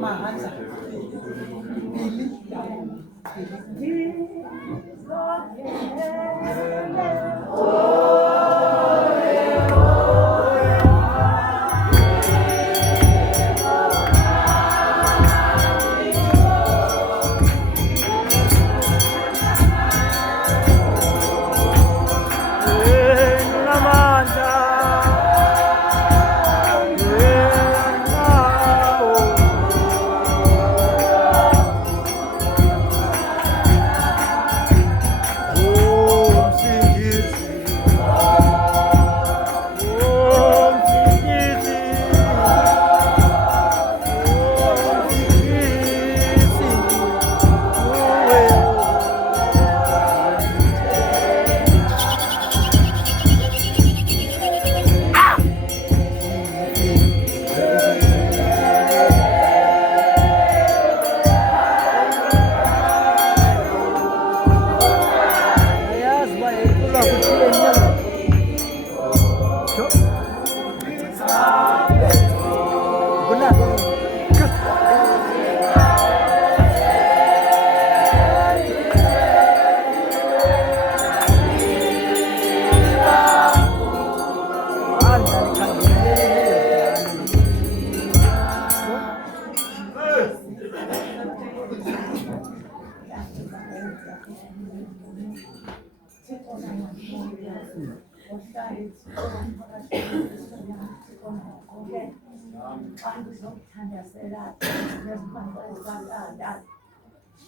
Mahanza.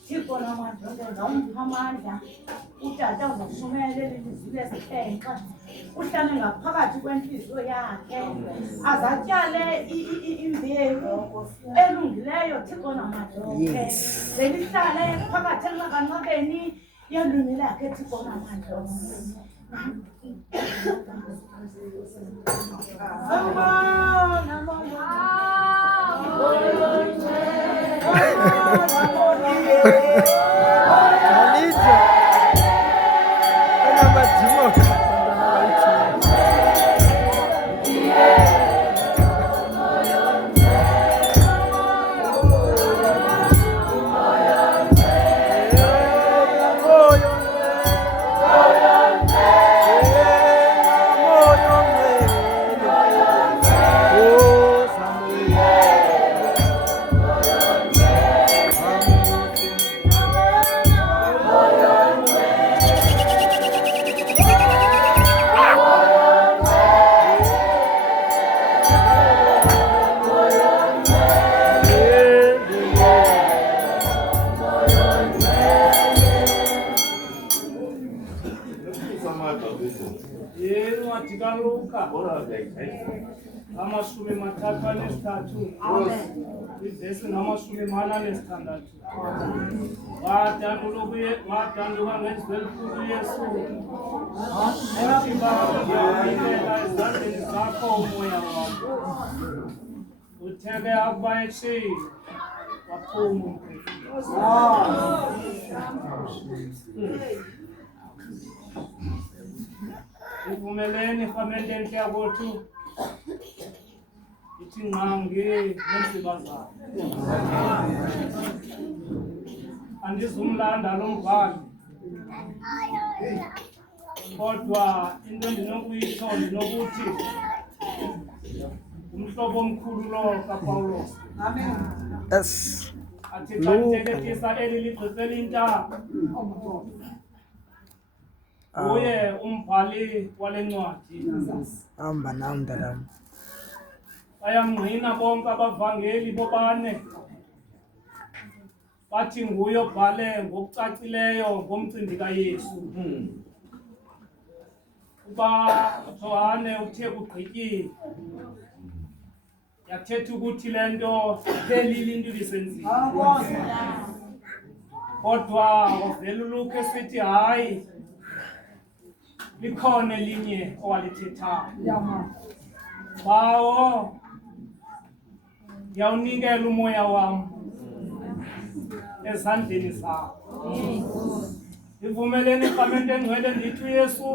Thixo namadodana ngawupha amandla utata uzawushumayela ilizwi lesixhenxe uhlale ngaphakathi kwentliziyo yakhe aze atyale imbewu elungileyo Thixo namadodana zelihlale phakathi enxakanxakeni yelwimi lakhe Thixo namadodana. Amashumi mathathu anesithathu ivesi ngamashumi mane anesithandathu wadanduka ngezwi elikhulu uYesu wathi Baba ndiyawunikela ezandleni zakho umoya wam utheke akuba etshile waphuma uvumeleni rhamente entle yakwethu ithi ngqangi neentsiba zayo andizumlanda lo mbhali kodwa into endinokuyitsho ndinokuthi umhlobo omkhulu lo kaPawulos athi xa nditeketisa eli ligqithe elintaba uye umbhali wale ncwadi hamba nam mntanam bayamngqina bonke abavangeli bobane bathi nguye obhale ngokucacileyo ngomcimbi kaYesu uba Johane uthe kugqityile yathetha ukuthi le nto iphelile into ibisenziwa kodwa wavela uLuka esithi hayi likhona elinye owalithethayo bawo yawunikela umoya wam ezandleni zakho ivumeleni iqamente engcwele ndithi uYesu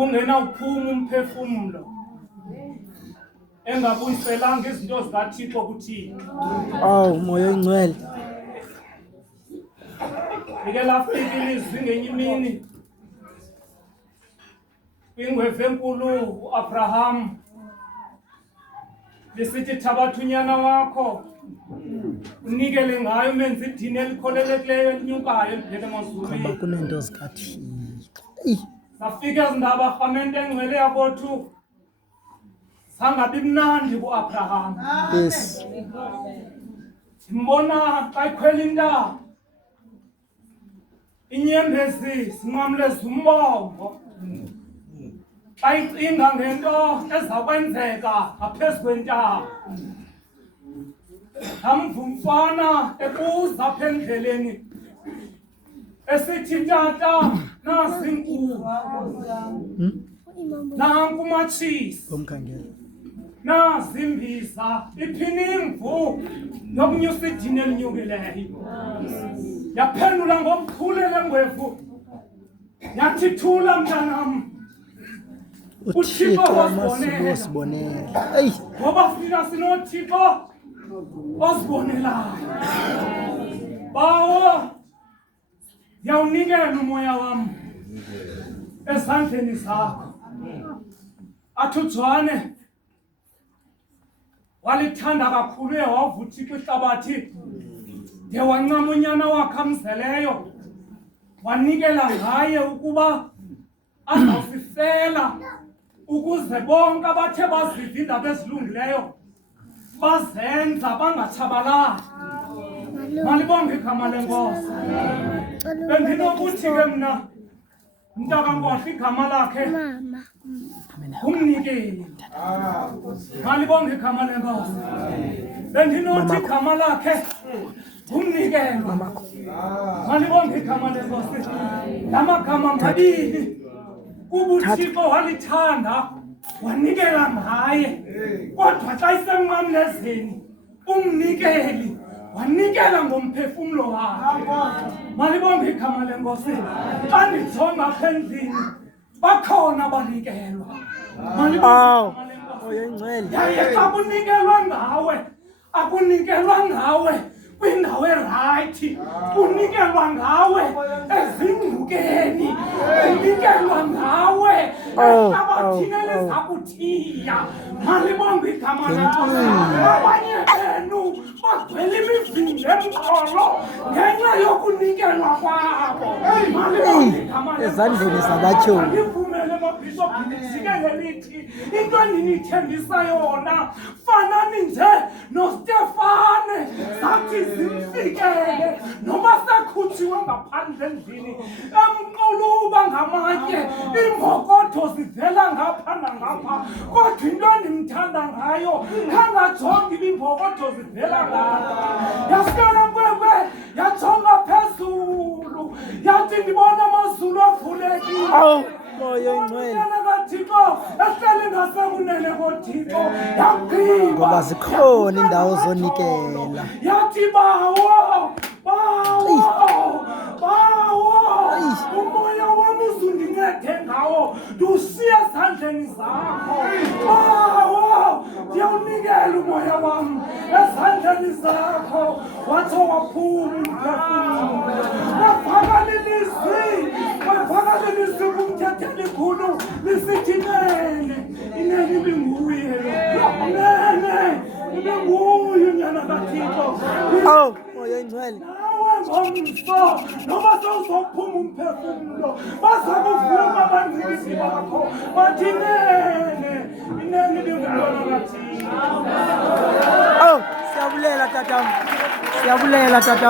ungena uphuma umphefumlo engabuyiselanga izinto zikaThixo kuThixo. Awu moya oyingcwele. Like lafika ilizwi ngenye imini kwingwevu enkulu uAbraham lisithi thabatha unyana wakho unikele ngayo menze idini elikholelekileyo elinyukayo elibheke emazulwini. Ngoba kunento zikaThixo. Safika ezindaba rhamente engcwele yabothu sangabi mnandi kuAbraham. Yes. Simbona xa ikhwela intaba inyembezi sinqamleza umbongo xa icinga ngento ezakwenzeka ngaphezu kwentaba. Amva umfana ebuza apha endleleni esithi, tata, nasi inkukhu, nanku umatshisi, Ngomkhangela. nasi imbiza, iphini imvu yokunyusa idini elinyukileyo. Yaphendula ngobuchule le ngwevu yathi, thula mntanam, uThixo amasibo osibonela. Eyi, ngoba fika sinoThixo osibonelayo. Bawo, yawunikela umoya wam ezandleni zakho. Athi uJohane walithanda kakhulu uYehova uThixo ihlabathi de wancama unyana wakhe amzeleyo wanikela ngaye ukuba azawusifela ukuze bonke abathe baziva iindaba ezilungileyo bazenza bangatshabalali. Malibonge igama lenkosi. Bendinokuthi ke mna mntakaNkohla igama lakhe umnikeli. Malibonge igama lenkosi. Bendinothi igama lakhe umnikelwa. Malibonge igama lenkosi. La magama mabili kuba uThixo walithanda wanikela ngaye, kodwa xa isemnqamlezeni umnikeli wanikela ngomphefumlo wakhe. Malibonge igama lenkosi. Xa ndijonga apha endlini bakhona abanikelwa. awu moya oyingcwele. Yaye xa kunikelwa ngawe akunikelwa ngawe kwindawo erayithi, kunikelwa ngawe ezingqukeni, kunikelwa ngawe ehlabathini elizakuthiya. Malibonge igama lenkosi. Abanye benu bagcwele imivimbo emqolo ngenxa yokunikelwa kwabo. Malibonge igama lenkosi. Ezandleni zabatyholi. Ndivumele mabhishophu ndijike ngelithi into endinithembisa yona fanani nje noStefane zathi zimfikele noba sekhutshiwe ngaphandle endlini emquluba ngamatye, iimbokodo zivela ngapha nangapha, kodwa into endimthanda ngayo khangajongi iimbokodo zivela ngapha. Yasikela nkwenkwe yajonga phezulu yathi ndibona amazulu avulekile. Awu moya oyingcwele. kaThixo ehleli ngasekunene koThixo yagqiba Ngoba zikhona indawo zonikela. yathi, bawo, bawo, bawo, umoya wam uzundincede ngawo ndiwushiye ezandleni zakho. Bawo, ndiyawunikela umoya wam ezandleni zakho. Watsho waphuma umphefumlo, wavakala ilizwi, wavakala ilizwi kumthetheli khulu lisithi, nene, inene ibinguye, nene ibinguye unyana kaThixo. Awu moya oyingcwele. Nawe ngomso noba sewuzophuma umphefumlo baza kuvuma abancikisi bakho bathi, nene, inene ibinguye kaThixo. Awu siyabulela tatam. Siyabulela tatam.